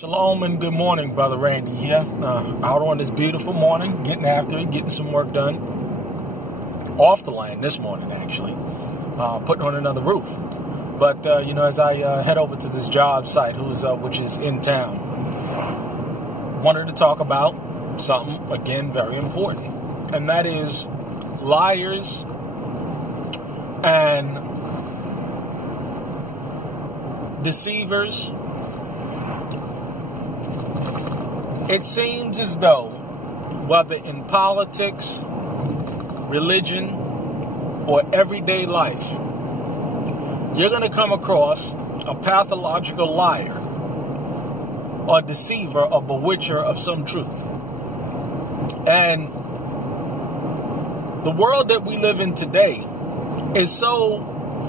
Shalom and good morning, Brother Randy here. Out on this beautiful morning, getting after it, getting some work done. Off the land this morning, actually. Putting on another roof. But, as I head over to this job site, which is in town, wanted to talk about something, again, very important. And that is liars and deceivers. It seems as though, whether in politics, religion, or everyday life, you're going to come across a pathological liar, or deceiver, or bewitcher of some truth. And the world that we live in today is so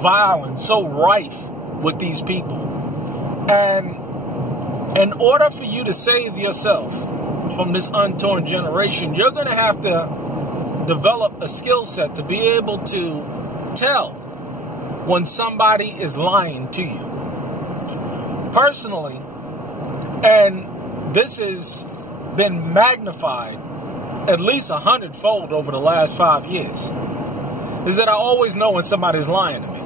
violent, so rife with these people. And in order for you to save yourself from this untorn generation, you're going to have to develop a skill set to be able to tell when somebody is lying to you. Personally, and this has been magnified at least 100-fold over the last 5 years, is that I always know when somebody's lying to me.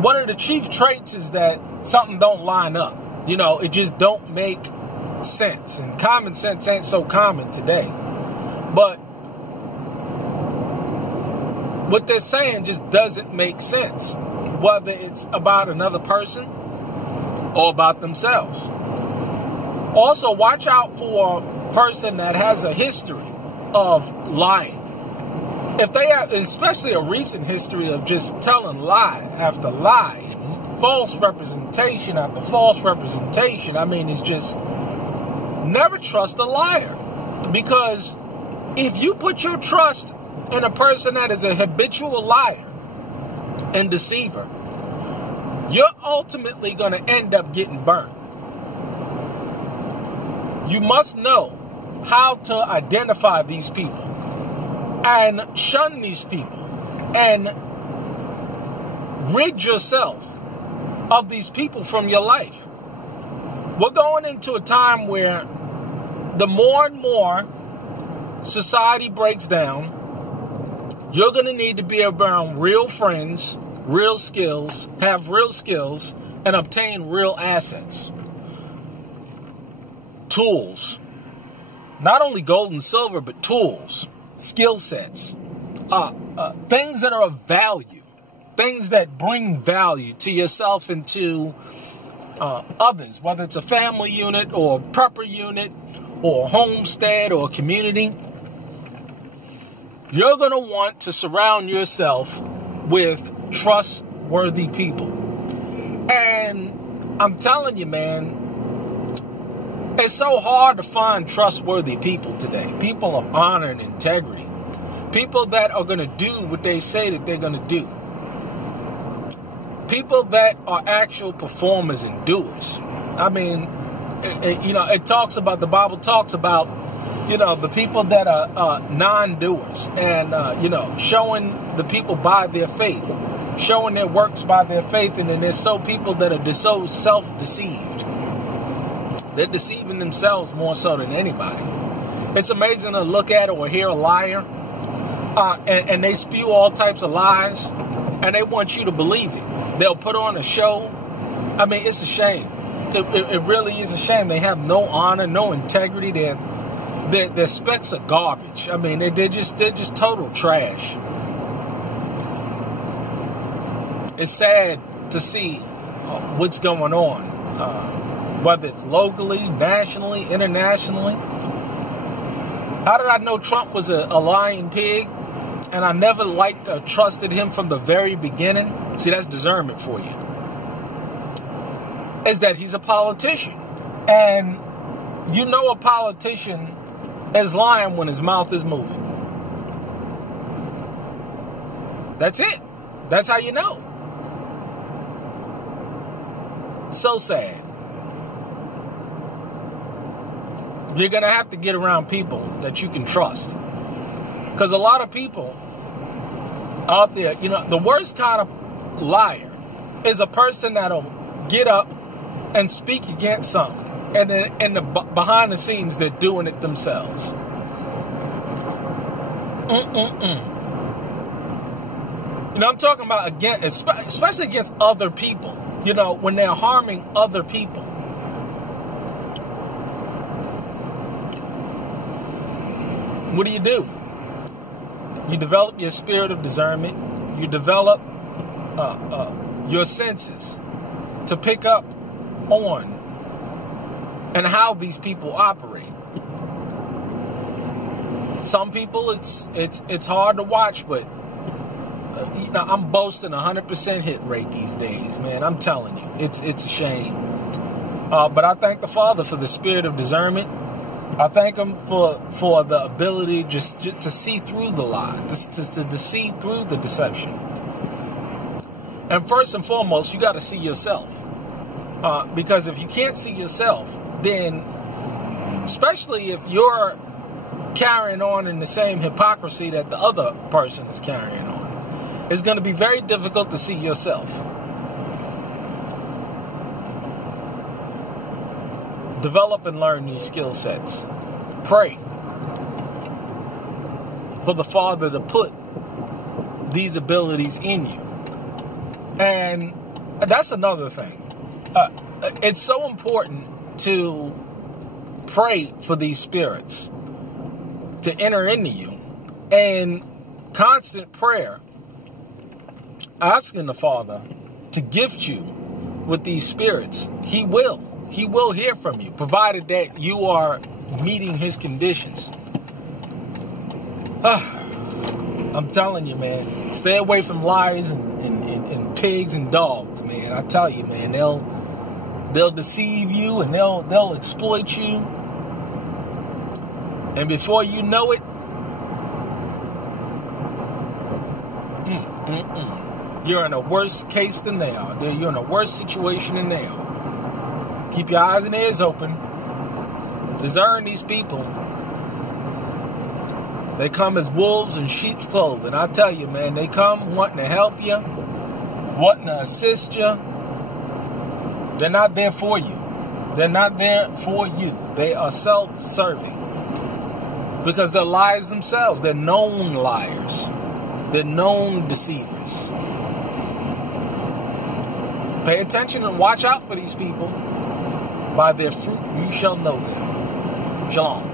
One of the chief traits is that something don't line up. It just don't make sense. And common sense ain't so common today. But what they're saying just doesn't make sense. Whether it's about another person or about themselves. Also, watch out for a person that has a history of lying. If they have, especially a recent history of just telling lie after lie, false representation after false representation. It's just never trust a liar. Because if you put your trust in a person that is a habitual liar and deceiver, you're ultimately going to end up getting burned. You must know how to identify these people and shun these people and rid yourself of these people from your life. We're going into a time where the more and more society breaks down, you're going to need to be around real friends, real skills, have real skills, and obtain real assets. Tools. Not only gold and silver, but tools, skill sets, things that are of value. Things that bring value to yourself and to others, whether it's a family unit or a prepper unit or a homestead or a community. You're going to want to surround yourself with trustworthy people. And I'm telling you, man, it's so hard to find trustworthy people today. People of honor and integrity. People that are going to do what they say that they're going to do. People that are actual performers and doers. It talks about, the Bible talks about, the people that are non-doers and, showing the people by their faith, showing their works by their faith. And then there's so people that are so self-deceived. They're deceiving themselves more so than anybody. It's amazing to look at or hear a liar and they spew all types of lies and they want you to believe it. They'll put on a show. It's a shame. It really is a shame. They have no honor, no integrity. They're specks of garbage. They're just total trash. It's sad to see what's going on, whether it's locally, nationally, internationally. How did I know Trump was a lying pig? And I never liked or trusted him from the very beginning. See, that's discernment for you. Is that he's a politician. And you know a politician is lying when his mouth is moving. That's it. That's how you know. So sad. You're going to have to get around people that you can trust. Because a lot of people out there, the worst kind of liar is a person that'll get up and speak against something. And then behind the scenes, they're doing it themselves. You know, I'm talking about, again, especially against other people. You know, when they're harming other people. What do? You develop your spirit of discernment. You develop your senses to pick up on and how these people operate. Some people, it's hard to watch, but you know, I'm boasting 100% hit rate these days, man. I'm telling you, it's a shame. But I thank the Father for the spirit of discernment. I thank Him for the ability just to see through the lie, to see through the deception. And first and foremost, you got to see yourself. Because if you can't see yourself, then, especially if you're carrying on in the same hypocrisy that the other person is carrying on, it's going to be very difficult to see yourself. Develop and learn these skill sets. Pray for the Father to put these abilities in you. And that's another thing. It's so important to pray for these spirits to enter into you. And constant prayer, asking the Father to gift you with these spirits. He will hear from you, provided that you are meeting His conditions. I'm telling you, man, stay away from liars and pigs and dogs, man. I tell you, man, they'll deceive you and they'll exploit you. And before you know it, you're in a worse case than they are. You're in a worse situation than they are. Keep your eyes and ears open. Discern these people. They come as wolves in sheep's clothing. I tell you, man, they come wanting to help you, wanting to assist you. They're not there for you. They're not there for you. They are self-serving. Because they're liars themselves. They're known liars. They're known deceivers. Pay attention and watch out for these people. By their fruit you shall know them. Shalom.